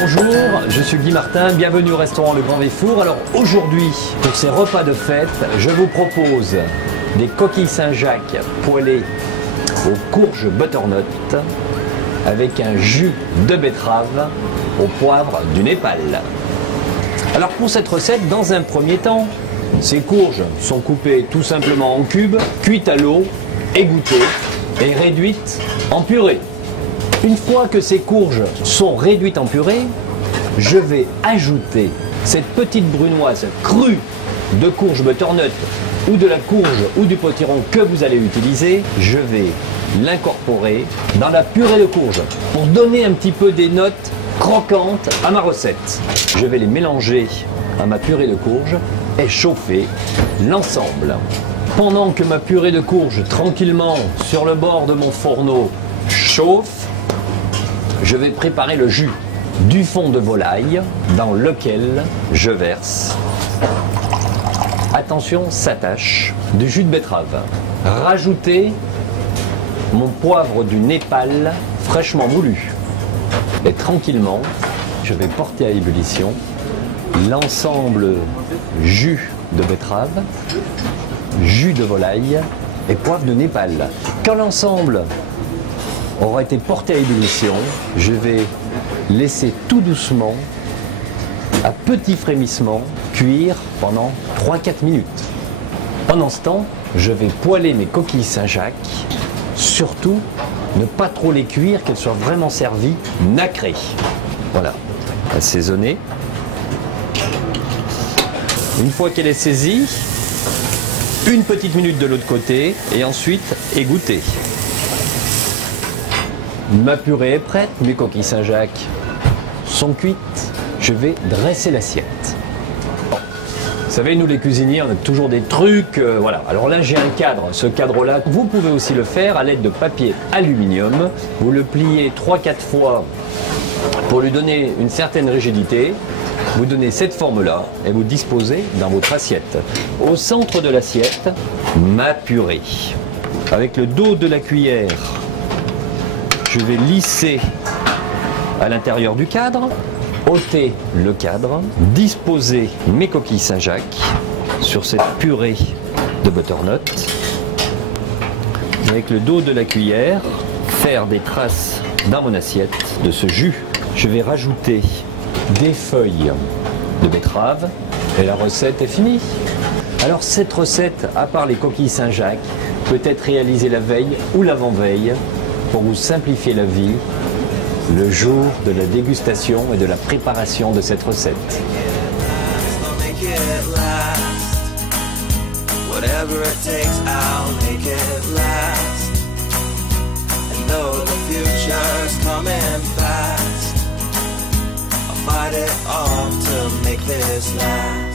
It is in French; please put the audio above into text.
Bonjour, je suis Guy Martin, bienvenue au restaurant Le Grand Véfour. Alors aujourd'hui, pour ces repas de fête, je vous propose des coquilles Saint-Jacques poêlées aux courges butternut avec un jus de betterave au poivre du Népal. Alors pour cette recette, dans un premier temps, ces courges sont coupées tout simplement en cubes, cuites à l'eau, égouttées et réduites en purée. Une fois que ces courges sont réduites en purée, je vais ajouter cette petite brunoise crue de courge butternut ou de la courge ou du potiron que vous allez utiliser. Je vais l'incorporer dans la purée de courge pour donner un petit peu des notes croquantes à ma recette. Je vais les mélanger à ma purée de courge et chauffer l'ensemble. Pendant que ma purée de courge tranquillement sur le bord de mon fourneau chauffe, je vais préparer le jus du fond de volaille dans lequel je verse, attention, s'attache, du jus de betterave. Rajoutez mon poivre du Népal fraîchement moulu. Et tranquillement, je vais porter à ébullition l'ensemble jus de betterave, jus de volaille et poivre de Népal. Quand l'ensemble aura été porté à ébullition, je vais laisser tout doucement, à petit frémissement, cuire pendant 3-4 minutes. Pendant ce temps, je vais poêler mes coquilles Saint-Jacques. Surtout, ne pas trop les cuire, qu'elles soient vraiment servies nacrées. Voilà, assaisonner. Une fois qu'elle est saisie, une petite minute de l'autre côté et ensuite égoutter. Ma purée est prête, mes coquilles Saint-Jacques sont cuites. Je vais dresser l'assiette. Bon. Vous savez, nous les cuisiniers, on a toujours des trucs. Voilà. Alors là, j'ai un cadre. Ce cadre-là, vous pouvez aussi le faire à l'aide de papier aluminium. Vous le pliez 3-4 fois pour lui donner une certaine rigidité. Vous donnez cette forme-là et vous disposez dans votre assiette. Au centre de l'assiette, ma purée. Avec le dos de la cuillère, je vais lisser à l'intérieur du cadre, ôter le cadre, disposer mes coquilles Saint-Jacques sur cette purée de butternut. Avec le dos de la cuillère, faire des traces dans mon assiette de ce jus. Je vais rajouter des feuilles de betterave et la recette est finie. Alors cette recette, à part les coquilles Saint-Jacques, peut être réalisée la veille ou l'avant-veille pour vous simplifier la vie le jour de la dégustation et de la préparation de cette recette. Fight it off to make this last.